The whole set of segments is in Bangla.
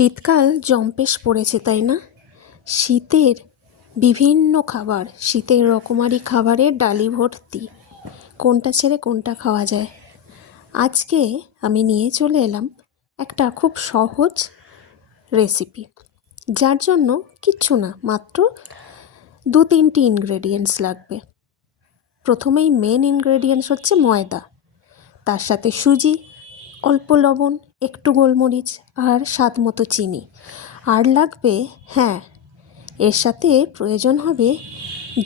শীতকাল জম্পেশ পড়েছে, তাই না? শীতের বিভিন্ন খাবার, শীতের রকমারি খাবারের ডালি ভর্তি। কোনটা ছেড়ে কোনটা খাওয়া যায়? আজকে আমি নিয়ে চলে এলাম একটা খুব সহজ রেসিপি, যার জন্য কিচ্ছু না, মাত্র 2-3টি ইনগ্রেডিয়েন্টস লাগবে। প্রথমেই মেন ইনগ্রেডিয়েন্টস হচ্ছে ময়দা, তার সাথে সুজি, অল্প লবণ, একটু গোলমরিচ আর স্বাদ মতো চিনি। আর লাগবে, এর সাথে প্রয়োজন হবে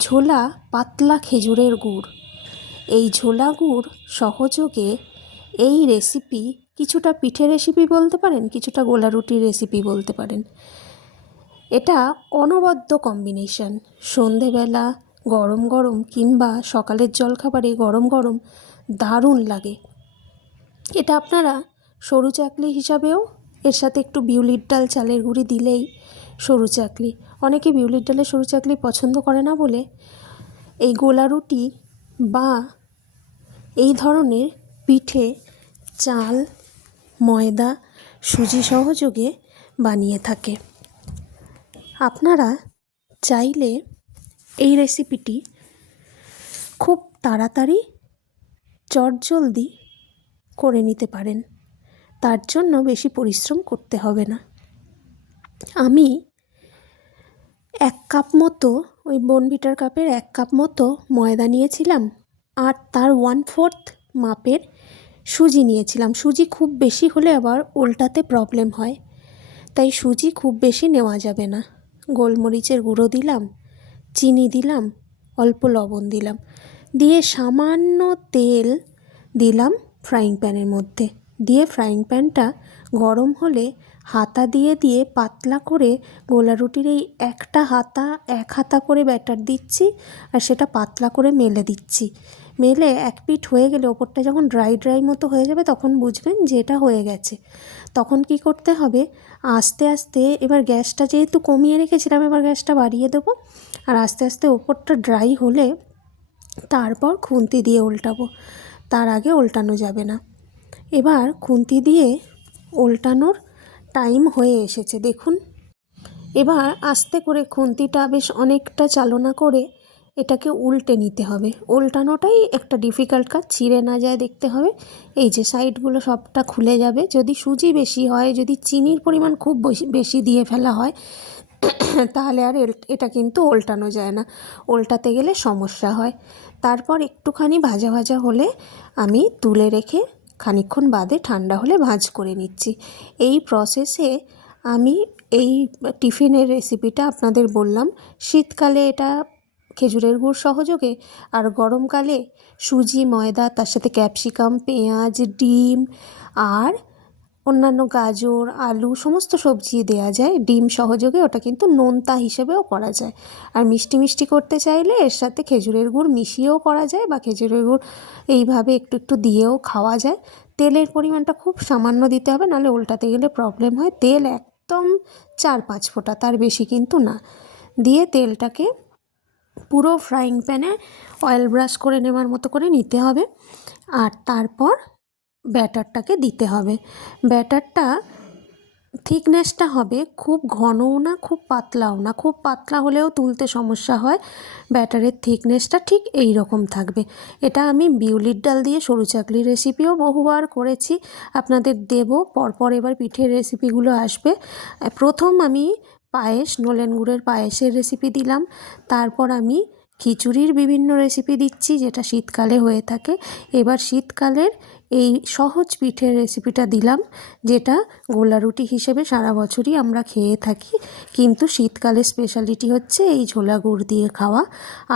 ঝোলা পাতলা খেজুরের গুড়। এই ঝোলা গুড় সহযোগে এই রেসিপি কিছুটা পিঠে রেসিপি বলতে পারেন, কিছুটা গোলা রুটির রেসিপি বলতে পারেন। এটা অনবদ্য কম্বিনেশন। সন্ধেবেলা গরম গরম কিংবা সকালের জলখাবারে গরম গরম দারুণ লাগে। এটা আপনারা সরু চাকলি হিসাবেও, এর সাথে একটু বিউলির ডাল চালের গুঁড়ি দিলেই সরু চাকলি। অনেকে বিউলির ডালের সরু চাকলি পছন্দ করে না বলে এই গোলা রুটি বা এই ধরনের পিঠে চাল, ময়দা, সুজি সহযোগে বানিয়ে থাকে। আপনারা চাইলে এই রেসিপিটি খুব তাড়াতাড়ি চটজলদি করে নিতে পারেন, তার জন্য বেশি পরিশ্রম করতে হবে না। আমি 1 কাপ মতো, ওই বোর্নভিটার কাপের 1 কাপ মতো ময়দা নিয়েছিলাম, আর তার 1/4 মাপের সুজি নিয়েছিলাম। সুজি খুব বেশি হলে আবার উল্টাতে প্রবলেম হয়, তাই সুজি খুব বেশি নেওয়া যাবে না। গোলমরিচের গুঁড়ো দিলাম, চিনি দিলাম, অল্প লবণ দিলাম, দিয়ে সামান্য তেল দিলাম ফ্রাইং প্যানের মধ্যে। দিয়ে ফ্রাইং প্যানটা গরম হলে হাতা দিয়ে পাতলা করে গোলা রুটির এই এক হাতা করে ব্যাটার দিচ্ছি, আর সেটা পাতলা করে মেলে দিচ্ছি। মেলে এক পিঠ হয়ে গেলে ওপরটা যখন ড্রাই মতো হয়ে যাবে, তখন বুঝবেন যে এটা হয়ে গেছে। তখন কি করতে হবে, আস্তে আস্তে, এবার গ্যাসটা যেহেতু কমিয়ে রেখেছিলাম, এবার গ্যাসটা বাড়িয়ে দেবো। আর আস্তে আস্তে ওপরটা ড্রাই হলে তারপর খুন্তি দিয়ে উল্টাবো, তার আগে উল্টানো যাবে না। এবার খুন্তি দিয়ে উল্টানোর টাইম হয়ে এসেছে, দেখুন। এবার আস্তে করে খুন্তিটা বেশ অনেকটা চালনা করে এটাকে উল্টে নিতে হবে। উল্টানোটাই একটা ডিফিকাল্ট কাজ, ছিঁড়ে না যায় দেখতে হবে। এই যে সাইডগুলো সবটা খুলে যাবে। যদি সুজি বেশি হয়, যদি চিনির পরিমাণ খুব বেশি দিয়ে ফেলা হয়, তাহলে আর এটা কিন্তু উল্টানো যায় না, উল্টাতে গেলে সমস্যা হয়। তারপর একটুখানি ভাজা ভাজা হলে আমি তুলে রেখে খানিকক্ষণ বাদে ঠান্ডা হলে ভাঁজ করে নিচ্ছি। এই প্রসেসে আমি এই টিফিনের রেসিপিটা আপনাদের বললাম। শীতকালে এটা খেজুরের গুড় সহযোগে, আর গরমকালে সুজি, ময়দা, তার সাথে ক্যাপসিকাম, পেঁয়াজ, ডিম আর অন্যান্য গাজর, আলু, সমস্ত সবজি দেয়া যায়। ডিম সহযোগে ওটা কিন্তু নোনতা হিসেবেও করা যায়। আর মিষ্টি মিষ্টি করতে চাইলে এর সাথে খেজুরের গুড় মিশিয়েও করা যায়, বা খেজুরের গুড় এইভাবে একটু একটু দিয়েও খাওয়া যায়। তেলের পরিমাণটা খুব সামান্য দিতে হবে, নাহলে উল্টাতে গেলে প্রবলেম হয়। তেল একদম 4-5 ফোঁটা, তার বেশি কিন্তু না। দিয়ে তেলটাকে পুরো ফ্রাইং প্যানে অয়েল ব্রাশ করে নেওয়ার মতো করে নিতে হবে। আর তারপর ব্যাটারটাকে দিতে হবে। ব্যাটারটা থিকনেসটা হবে খুব ঘনও না, খুব পাতলাও না। খুব পাতলা হলেও তুলতে সমস্যা হয়। ব্যাটারের থিকনেসটা ঠিক এই রকম থাকবে। এটা আমি বিউলির ডাল দিয়ে সরু চাকলির রেসিপিও বহুবার করেছি, আপনাদের দেব পরপর। এবার পিঠের রেসিপিগুলো আসবে। প্রথম আমি পায়েস, নলেন গুড়ের পায়েসের রেসিপি দিলাম। তারপর আমি খিচুড়ির বিভিন্ন রেসিপি দিচ্ছি, যেটা শীতকালে হয়ে থাকে। এবার শীতকালের এই সহজ পিঠের রেসিপিটা দিলাম, যেটা গোলা রুটি হিসেবে সারা বছরই আমরা খেয়ে থাকি, কিন্তু শীতকালে স্পেশালিটি হচ্ছে এই ঝোলা গুড় দিয়ে খাওয়া।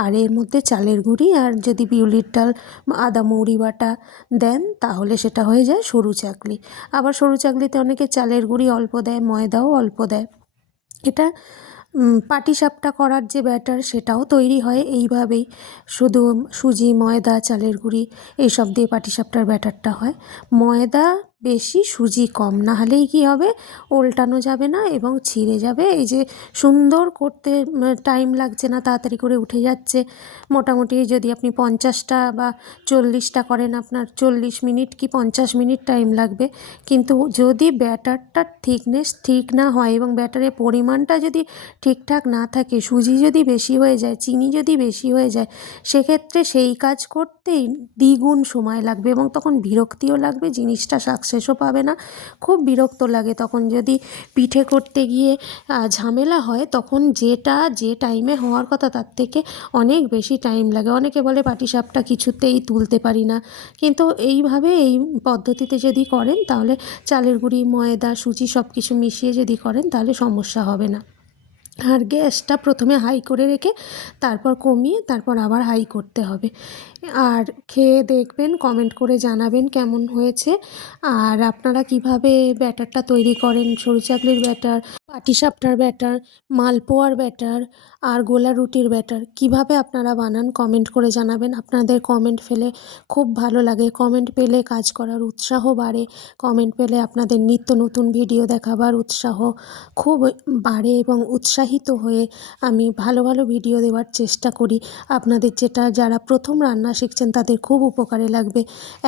আর এর মধ্যে চালের গুঁড়ি আর যদি বিউলির ডাল, আদা মৌরি বাটা দেন, তাহলে সেটা হয়ে যায় সরু চাকলি। আবার সরু চাকলিতে অনেকে চালের গুঁড়ি অল্প দেয়, ময়দাও অল্প দেয়। এটা পাটিসাপটা করার যে ব্যাটার, সেটাও তৈরি হয় এইভাবেই। শুধু সুজি, ময়দা, চালের গুঁড়ি এইসব দিয়ে পাটিসাপটার ব্যাটারটা হয়। ময়দা বেশি সুজি কম, না হলেই কী হবে, ওল্টানো যাবে না এবং ছিঁড়ে যাবে। এই যে সুন্দর করতে টাইম লাগছে না, তাড়াতাড়ি করে উঠে যাচ্ছে। মোটামুটি যদি আপনি 50টা বা 40টা করেন, আপনার 40 মিনিট কি 50 মিনিট টাইম লাগবে। কিন্তু যদি ব্যাটারটার থিকনেস ঠিক না হয় এবং ব্যাটারের পরিমাণটা যদি ঠিকঠাক না থাকে, সুজি যদি বেশি হয়ে যায়, চিনি যদি বেশি হয়ে যায়, সেক্ষেত্রে সেই কাজ করতেই দ্বিগুণ সময় লাগবে এবং তখন বিরক্তিও লাগবে, জিনিসটা সাকসেসও পাবে না। খুব বিরক্ত লাগে তখন যদি পিঠে করতে গিয়ে ঝামেলা হয়, তখন যেটা যে টাইমে হওয়ার কথা তার থেকে অনেক বেশি টাইম লাগে। অনেকে বলে পাটিসাপটা কিছুতেই তুলতে পারি না, কিন্তু এইভাবে এই পদ্ধতিতে যদি করেন তাহলে চালের গুঁড়ি, ময়দা, সুজি সব কিছু মিশিয়ে যদি করেন তাহলে সমস্যা হবে না। আর গ্যাসটা প্রথমে হাই করে রেখে তারপর কমিয়ে তারপর আবার হাই করতে হবে। আর খেয়ে দেখবেন, কমেন্ট করে জানাবেন কেমন হয়েছে। আর আপনারা কিভাবে ব্যাটারটা তৈরি করেন, সরু চাকলির ব্যাটার, পাটিসাপটার ব্যাটার, মালপোয়ার ব্যাটার আর গোলা রুটির ব্যাটার কিভাবে আপনারা বানান কমেন্ট করে জানাবেন। আপনাদের কমেন্ট পেলে খুব ভালো লাগে, কমেন্ট পেলে কাজ করার উৎসাহ বাড়ে, কমেন্ট পেলে আপনাদের নিত্য নতুন ভিডিও দেখাবার উৎসাহ খুব বাড়ে এবং উৎসাহিত হয়ে আমি ভালো ভালো ভিডিও দেওয়ার চেষ্টা করি। আপনাদের যারা প্রথম রান্না শিখছেন তাদের খুব উপকারে লাগবে।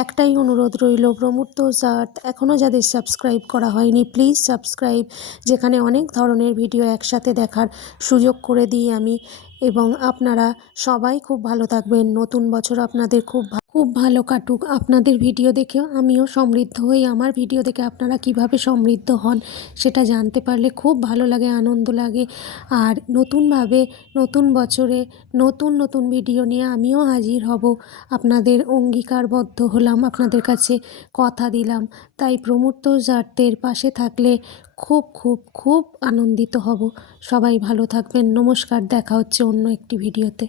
একটাই অনুরোধ রইল, প্রমূর্তোস আর্থ এখনও যাদের সাবস্ক্রাইব করা হয়নি, প্লিজ সাবস্ক্রাইব, যেখানে অনেক ধরনের ভিডিও একসাথে দেখার সুযোগ করে দিই আমি। এবং আপনারা সবাই খুব ভালো থাকবেন, নতুন বছর আপনাদের খুব ভালো কাটুক। আপনাদের ভিডিও দেখেও আমিও সমৃদ্ধ হই, আমার ভিডিও দেখে আপনারা কিভাবে সমৃদ্ধ হন সেটা জানতে পারলে খুব ভালো লাগে, আনন্দ লাগে। আর নতুনভাবে নতুন বছরে নতুন নতুন ভিডিও নিয়ে আমিও হাজির হব। আপনাদের অঙ্গীকারবদ্ধ হলাম, আপনাদের কাছে কথা দিলাম। তাই প্রমূর্তোস আর্থের পাশে থাকলে খুব খুব খুব আনন্দিত হব। সবাই ভালো থাকবেন, নমস্কার, দেখা হচ্ছে অন্য একটি ভিডিওতে।